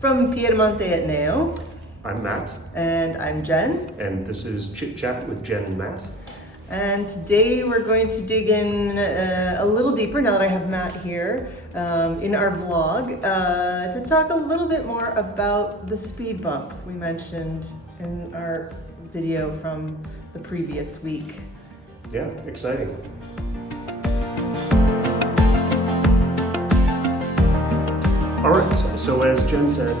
From Piedimonte Etneo. I'm Matt. And I'm Jen. And this is Chit Chat with Jenn and Matt. And today we're going to dig in a little deeper, now that I have Matt here, in our vlog, to talk a little bit more about the speed bump we mentioned in our video from the previous week. Yeah, exciting. All right, so as Jen said,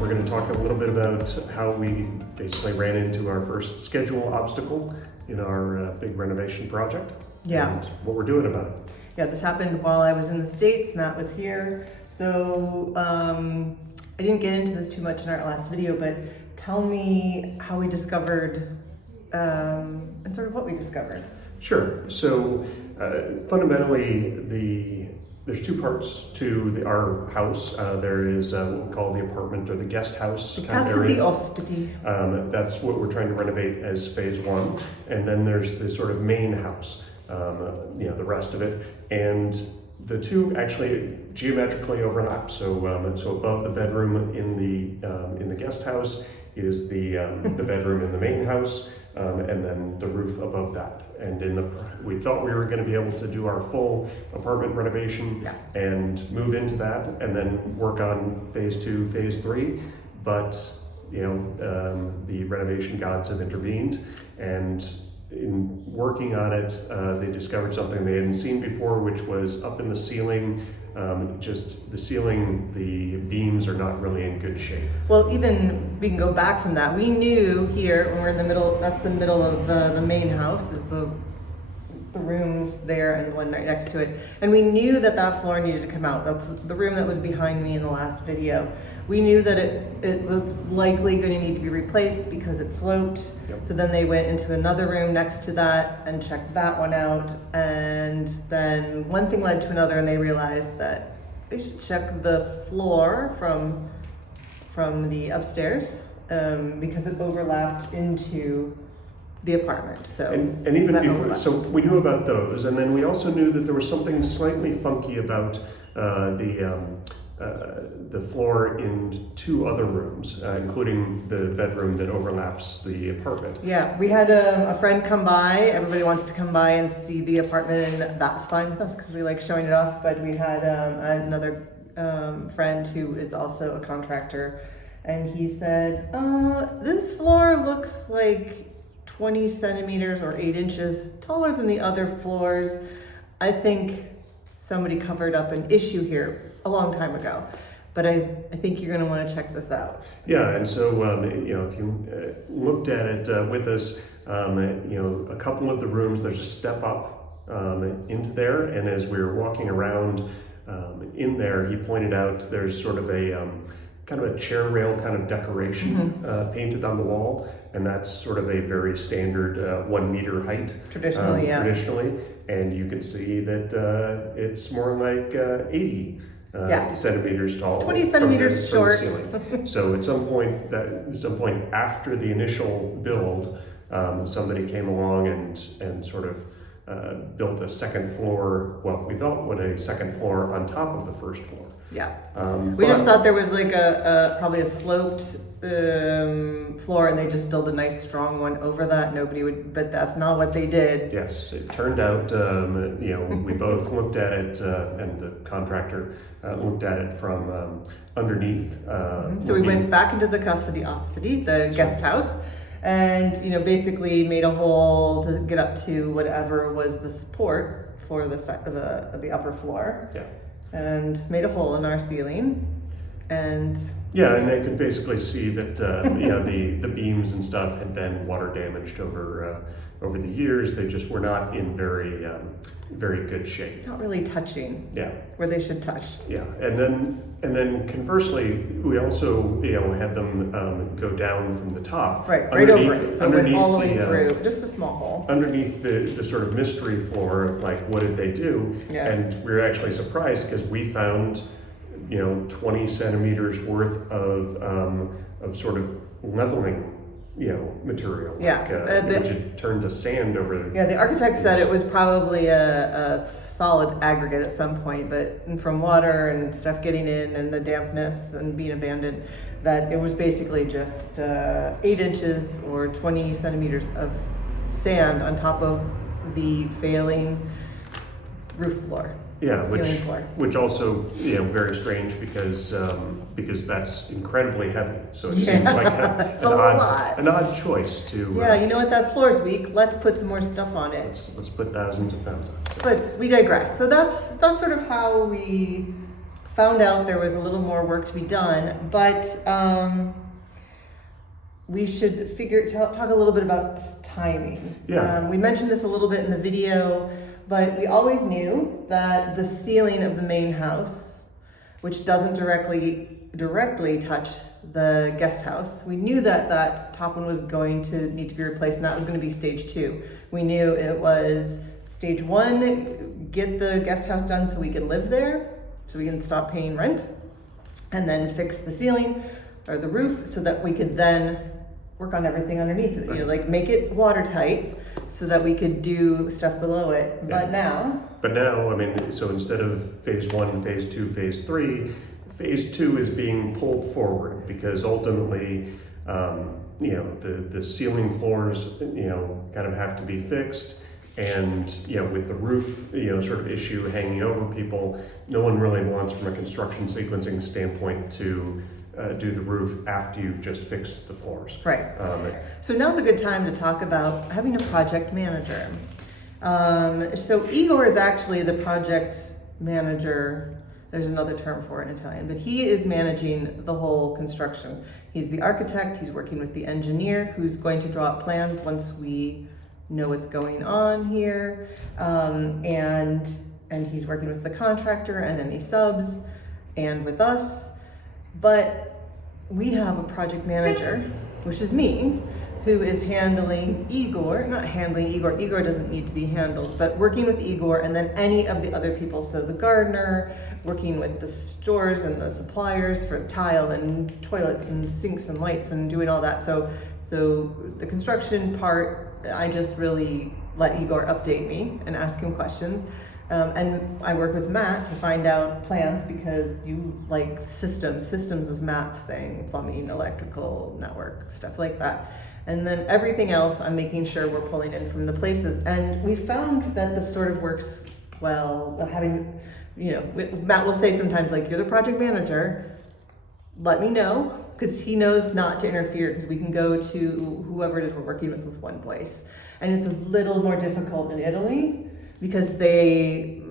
we're going to talk a little bit about how we basically ran into our first schedule obstacle in our big renovation project. Yeah. And what we're doing about it. Yeah, this happened while I was in the States. Matt was here. So I didn't get into this too much in our last video, but tell me how we discovered and sort of what we discovered. Sure. So fundamentally, there's two parts to our house. There is what we call the apartment or the guest house kind of area. That's what we're trying to renovate as phase one. And then there's the sort of main house, the rest of it. And the two actually geometrically overlap. So above the bedroom in the guest house is the bedroom in the main house, and then the roof above that. And we thought we were going to be able to do our full apartment renovation and move into that, and then work on phase two, phase three. But the renovation gods have intervened, and in working on it, they discovered something they hadn't seen before, which was up in the ceiling. Just the ceiling, the beams are not really in good shape. Well, even we can go back from that. We knew here when we're in the middle, that's the middle of the main house, is the rooms there and one right next to it. And we knew that floor needed to come out. That's the room that was behind me in the last video. We knew that it was likely going to need to be replaced because it sloped. Yep. So then they went into another room next to that and checked that one out. And then one thing led to another, and they realized that they should check the floor from the upstairs because it overlapped into the apartment. So and even before, so we knew about those, and then we also knew that there was something slightly funky about the floor in two other rooms, including the bedroom that overlaps the apartment. Yeah, we had a friend come by. Everybody wants to come by and see the apartment, and that's fine with us because we like showing it off. But we had another friend who is also a contractor, and he said, this floor looks like 20 centimeters or 8 inches taller than the other floors. I think somebody covered up an issue here a long time ago, but I think you're going to want to check this out. Yeah, and so if you looked at it with us, a couple of the rooms, there's a step up into there, and as we were walking around in there, he pointed out there's sort of a kind of a chair rail kind of decoration painted on the wall, and that's sort of a very standard 1 meter height. Traditionally, Traditionally, and you can see that it's more like 80 centimeters tall. 20 centimeters short. So at some point after the initial build, somebody came along and sort of built a second floor, what we thought was a second floor on top of the first floor. Yeah. We just thought there was like probably a sloped floor, and they just built a nice strong one over that. But that's not what they did. Yes, it turned out, we both looked at it, and the contractor looked at it from underneath. So we went back into the Casa di Ospiti, the guest house, and basically made a hole to get up to whatever was the support for the upper floor. Yeah. And made a hole in our ceiling, and they could basically see that the beams and stuff had been water damaged over the years. They just were not in very good shape. Not really touching. Yeah. Where they should touch. Yeah, and then conversely, we also had them go down from the top. Right over it. So it went all the way through, just a small hole. Underneath the sort of mystery floor of like, what did they do? Yeah. And we were actually surprised because we found 20 centimeters worth of sort of leveling material, which had turned to sand over. Yeah, the architect said it was probably a solid aggregate at some point, but from water and stuff getting in and the dampness and being abandoned, that it was basically just 8 inches or 20 centimeters of sand on top of the failing roof floor. Yeah, ceiling floor. which also, very strange because that's incredibly heavy. So it seems like an odd choice to. Yeah, you know what? That floor's weak. Let's put some more stuff on it. Let's put thousands of pounds on it. So. But we digress. So that's sort of how we found out there was a little more work to be done. But we should talk a little bit about timing. Yeah. We mentioned this a little bit in the video. But we always knew that the ceiling of the main house, which doesn't directly touch the guest house, we knew that top one was going to need to be replaced, and that was going to be stage 2. We knew it was stage 1, get the guest house done so we could live there, so we can stop paying rent, and then fix the ceiling or the roof so that we could then work on everything underneath it, like make it watertight so that we could do stuff below it. Yeah. But now, I mean, so instead of phase 1, phase 2, phase 3, phase 2 is being pulled forward because ultimately, the ceiling floors, kind of have to be fixed. And, with the roof, sort of issue hanging over people, no one really wants from a construction sequencing standpoint to do the roof after you've just fixed the floors. Right. So now's a good time to talk about having a project manager. So Igor is actually the project manager. There's another term for it in Italian, but he is managing the whole construction. He's the architect. He's working with the engineer who's going to draw up plans once we know what's going on here. And he's working with the contractor and any subs and with us. But we have a project manager, which is me, who is handling Igor, Igor doesn't need to be handled, but working with Igor and then any of the other people. So the gardener, working with the stores and the suppliers for tile and toilets and sinks and lights and doing all that. So the construction part, I just really let Igor update me and ask him questions. And I work with Matt to find out plans because you like systems. Systems is Matt's thing, plumbing, electrical, network, stuff like that. And then everything else I'm making sure we're pulling in from the places. And we found that this sort of works well, having, Matt will say sometimes like, you're the project manager, let me know, because he knows not to interfere because we can go to whoever it is we're working with one voice. And it's a little more difficult in Italy, because they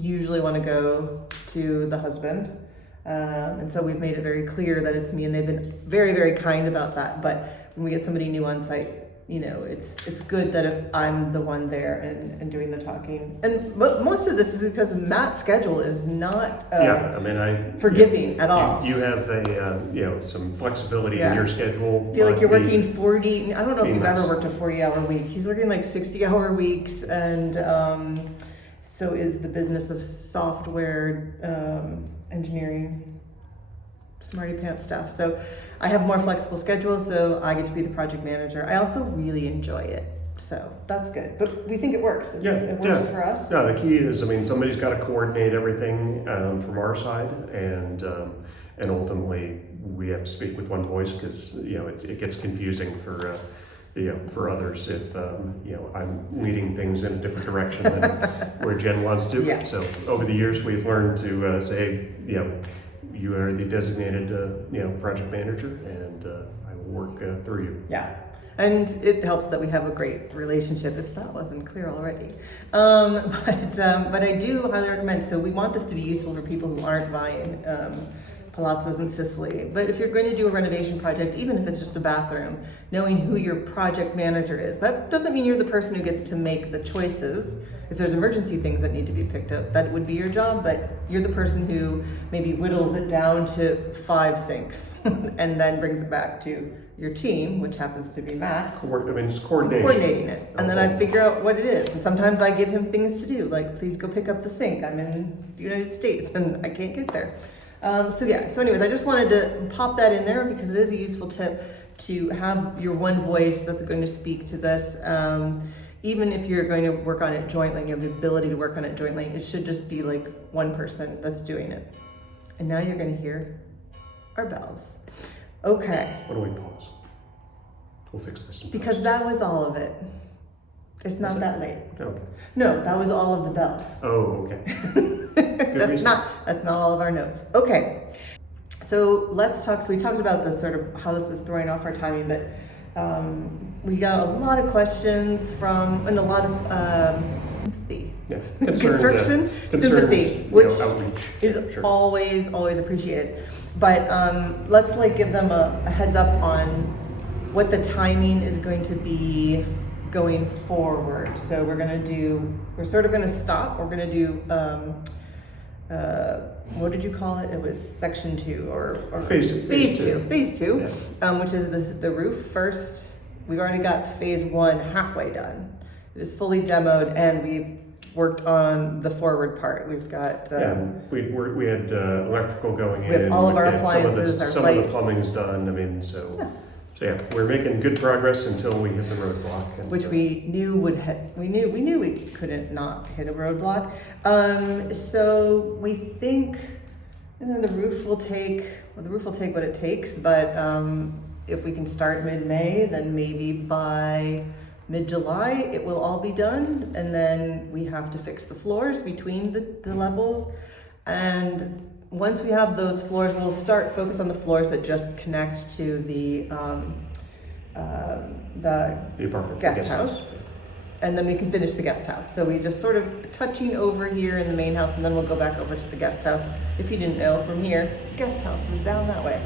usually want to go to the husband. And so we've made it very clear that it's me, and they've been very, very kind about that. But when we get somebody new on site, it's good that if I'm the one there and doing the talking. And most of this is because Matt's schedule is not forgiving at all. You have some flexibility in your schedule. I feel like you're working 40, I don't know if you've ever worked a 40-hour week. He's working like 60-hour weeks, and so is the business of software engineering, smarty pants stuff. So I have a more flexible schedule, so I get to be the project manager. I also really enjoy it, so that's good. But we think it works. It works for us. Yeah, the key is, somebody's got to coordinate everything from our side, and ultimately we have to speak with one voice because it gets confusing for others if I'm leading things in a different direction than where Jen wants to. Yeah. So over the years we've learned to say you are the designated project manager, and I will work through you. Yeah, and it helps that we have a great relationship, if that wasn't clear already. But I do highly recommend. So we want this to be useful for people who aren't buying palazzos in Sicily. But if you're going to do a renovation project, even if it's just a bathroom, knowing who your project manager is. That doesn't mean you're the person who gets to make the choices. If there's emergency things that need to be picked up, that would be your job, but you're the person who maybe whittles it down to 5 sinks and then brings it back to your team, which happens to be Matt. It's coordination. Coordinating it. And then I figure out what it is. And sometimes I give him things to do, like, please go pick up the sink. I'm in the United States and I can't get there. So anyways, I just wanted to pop that in there because it is a useful tip to have your one voice that's going to speak to this. even if you're going to work on it jointly and you have the ability to work on it jointly, it should just be like one person that's doing it. And now you're going to hear our bells. Okay. Why don't we pause? We'll fix this. Because that was all of it. It's not that late. Okay. No, that was all of the bells. Oh, okay. That's not all of our notes. Okay. So let's talk. So we talked about the sort of how this is throwing off our timing, but we got a lot of questions and a lot of sympathy. Yeah. Construction sympathy, which outreach. is always appreciated. But let's give them a heads up on what the timing is going to be going forward. So we're sort of gonna stop. We're gonna do what did you call it? It was section 2 or phase two. Phase 2, yeah. Which is the roof first. We've already got phase 1 halfway done. It is fully demoed, and we've worked on the forward part. We've got we had electrical going in. We have all of our appliances, some of the plumbing's done. I mean, so yeah, we're making good progress until we hit the roadblock. Which we knew we knew we couldn't not hit a roadblock. So we think the roof will take what it takes, but if we can start mid-May, then maybe by mid-July it will all be done, and then we have to fix the floors between the levels. And once we have those floors, we'll focus on the floors that just connect to the apartment guest house. And then we can finish the guest house. So we just sort of touching over here in the main house, and then we'll go back over to the guest house. If you didn't know, from here, the guest house is down that way.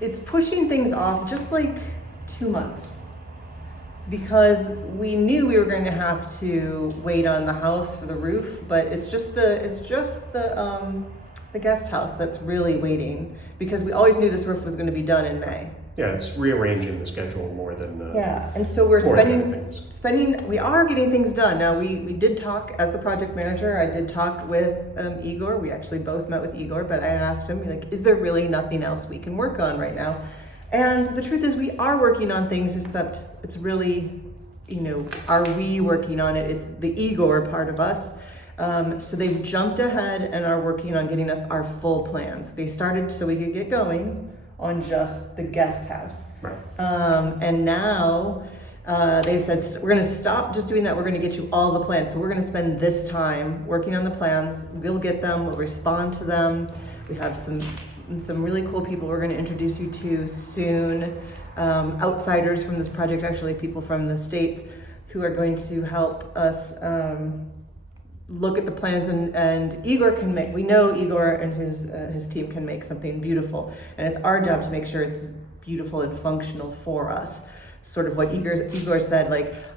It's pushing things off just 2 months, because we knew we were going to have to wait on the house for the roof, but it's just the guest house that's really waiting, because we always knew this roof was going to be done in May. Yeah, it's rearranging the schedule more than and so we're spending. We are getting things done now. We did talk as the project manager. I did talk with Igor. We actually both met with Igor, but I asked him, is there really nothing else we can work on right now? And the truth is, we are working on things, except it's really, are we working on it? It's the Igor part of us. So they've jumped ahead and are working on getting us our full plans. They started so we could get going on just the guest house. Right. And now they said, we're going to stop just doing that. We're going to get you all the plans. So we're going to spend this time working on the plans. We'll get them. We'll respond to them. We have some really cool people we're going to introduce you to soon. Outsiders from this project, actually people from the States, who are going to help us look at the plans, and Igor we know Igor and his team can make something beautiful, and it's our job to make sure it's beautiful and functional for us. Sort of what Igor said,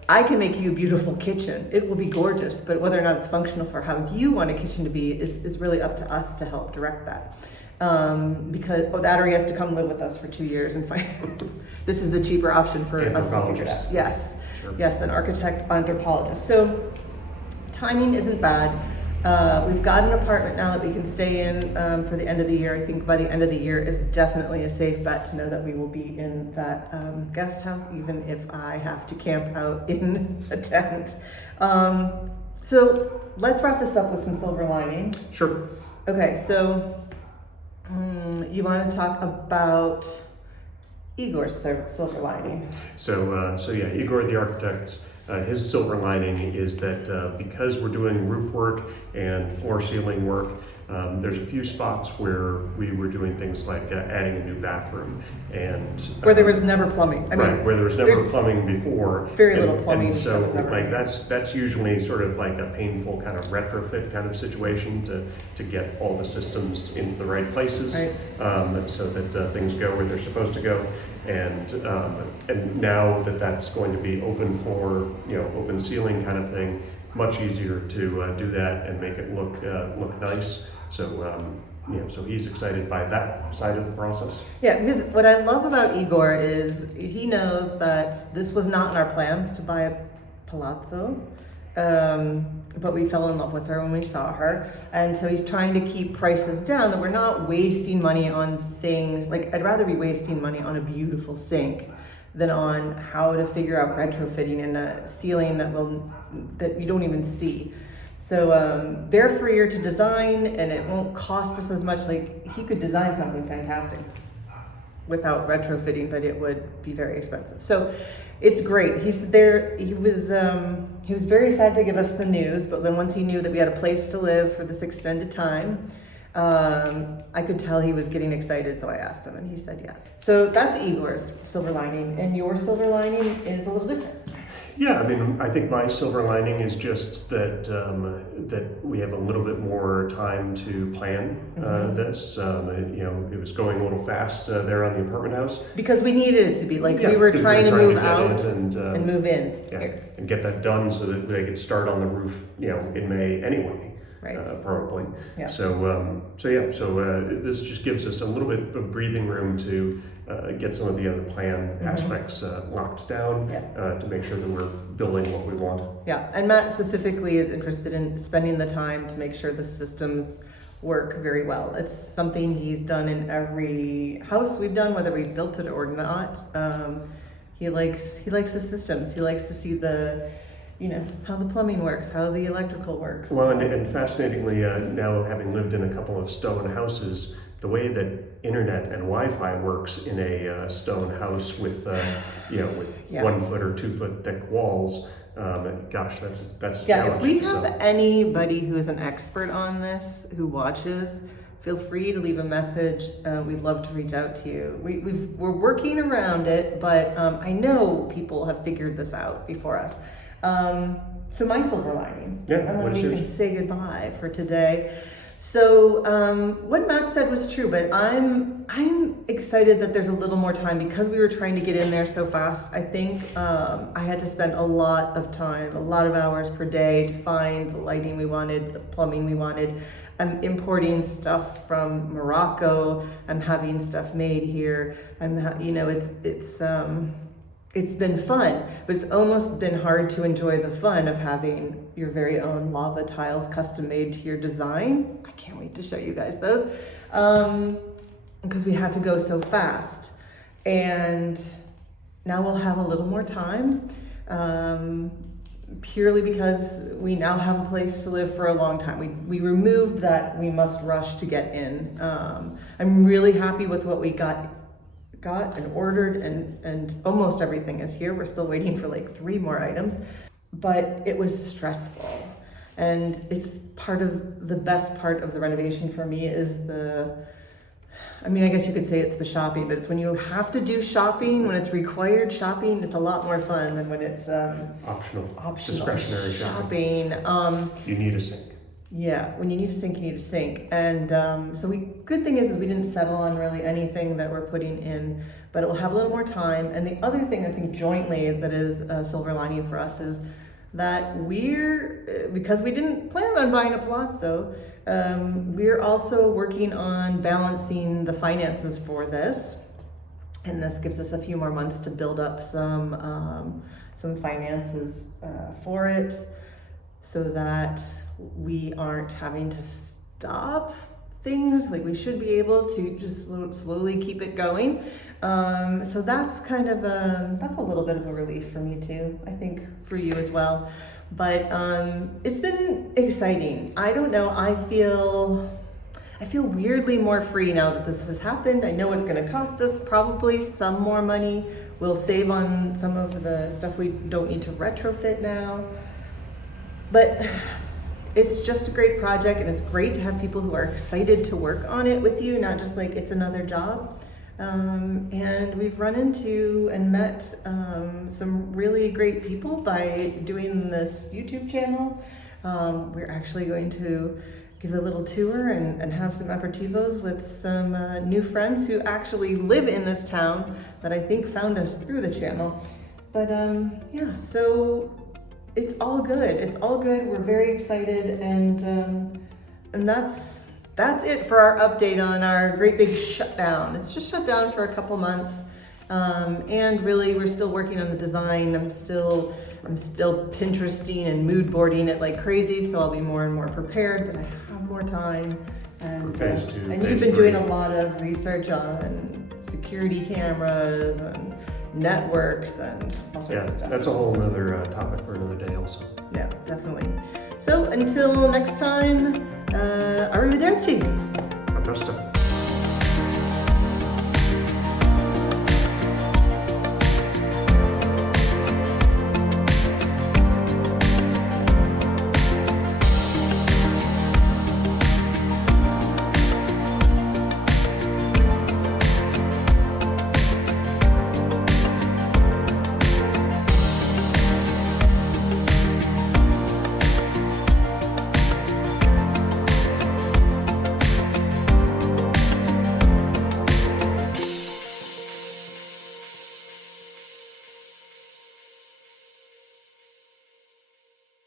I can make you a beautiful kitchen. It will be gorgeous, but whether or not it's functional for how you want a kitchen to be is really up to us to help direct that. Because that, or he has to come live with us for 2 years and find this is the cheaper option for us to figure it out. Yes, sure. Yes, an anthropologist. So timing isn't bad. We've got an apartment now that we can stay in for the end of the year. I think by the end of the year is definitely a safe bet to know that we will be in that guest house, even if I have to camp out in a tent. So let's wrap this up with some silver lining. Sure. Okay, so you want to talk about Igor's silver lining? So yeah, Igor the architect. His silver lining is that because we're doing roof work and floor ceiling work, there's a few spots where we were doing things like adding a new bathroom, and where there was never plumbing. Where there was never plumbing before. Very little plumbing. And so that's usually sort of like a painful kind of retrofit kind of situation to get all the systems into the right places, so that things go where they're supposed to go. And now that's going to be open floor, open ceiling kind of thing, much easier to do that and make it look nice. So so he's excited by that side of the process. Yeah, because what I love about Igor is he knows that this was not in our plans to buy a palazzo, but we fell in love with her when we saw her, and so he's trying to keep prices down, that we're not wasting money on things. I'd rather be wasting money on a beautiful sink than on how to figure out retrofitting in a ceiling that you don't even see. So they're freer to design, and it won't cost us as much. Like, he could design something fantastic without retrofitting, but it would be very expensive. So it's great. He's there. He was very sad to give us the news, but then once he knew that we had a place to live for this extended time, I could tell he was getting excited, so I asked him, and he said yes. So that's Igor's silver lining, and your silver lining is a little different. Yeah, I mean, I think my silver lining is just that that we have a little bit more time to plan this. It was going a little fast there on the apartment house. Because we needed it to be, like, we were trying to move out and move in. Yeah, and get that done so that they could start on the roof, in May anyway. Right. Probably. Yeah. So this just gives us a little bit of breathing room to get some of the other plan aspects locked down to make sure that we're building what we want. Yeah, and Matt specifically is interested in spending the time to make sure the systems work very well. It's something he's done in every house we've done, whether we've built it or not. He likes the systems. He likes to see how the plumbing works, how the electrical works. Well, and fascinatingly, now having lived in a couple of stone houses, the way that internet and Wi-Fi works in a stone house with 1 foot or 2 foot thick walls, gosh, that's yeah. challenging. If we have anybody who's an expert on this who watches, feel free to leave a message. We'd love to reach out to you. We're working around it, but I know people have figured this out before us. So my silver lining, and then we can say goodbye for today. So what Matt said was true, but I'm excited that there's a little more time because we were trying to get in there so fast. I think I had to spend a lot of time, a lot of hours per day to find the lighting we wanted, the plumbing we wanted. I'm importing stuff from Morocco. I'm having stuff made here. It's been fun, but it's almost been hard to enjoy the fun of having your very own lava tiles custom made to your design. I can't wait to show you guys those because we had to go so fast. And now we'll have a little more time purely because we now have a place to live for a long time. We removed that we must rush to get in. I'm really happy with what we got and ordered, and almost everything is here. We're still waiting for like 3 more items, but it was stressful. And it's the best part of the renovation for me is I guess you could say it's the shopping, but it's when you have to do shopping, when it's required shopping, it's a lot more fun than when it's optional discretionary shopping. You need a sink. Yeah, when you need a sink, you need a sink. And good thing is we didn't settle on really anything that we're putting in, but it will have a little more time. And the other thing I think jointly that is a silver lining for us is that because we didn't plan on buying a palazzo, we're also working on balancing the finances for this. And this gives us a few more months to build up some finances for it so that we aren't having to stop things. Like, we should be able to just slowly keep it going. So that's kind of that's a little bit of a relief for me too. I think for you as well. But it's been exciting. I don't know. I feel weirdly more free now that this has happened. I know it's going to cost us probably some more money. We'll save on some of the stuff we don't need to retrofit now. But it's just a great project, and it's great to have people who are excited to work on it with you, not just like it's another job. And we've run into and met some really great people by doing this YouTube channel. We're actually going to give a little tour and have some aperitivos with some new friends who actually live in this town that I think found us through the channel. But so it's all good. It's all good. We're very excited, and that's it for our update on our great big shutdown. It's just shut down for a couple months, and really we're still working on the design. I'm still Pinteresting and mood boarding it like crazy, so I'll be more and more prepared. But I have more time. And for phase 2, and you've been doing a lot of research on security cameras and networks and all sorts of stuff. That's a whole other topic for another day also. Yeah, definitely. So until next time, arrivederci. A presto.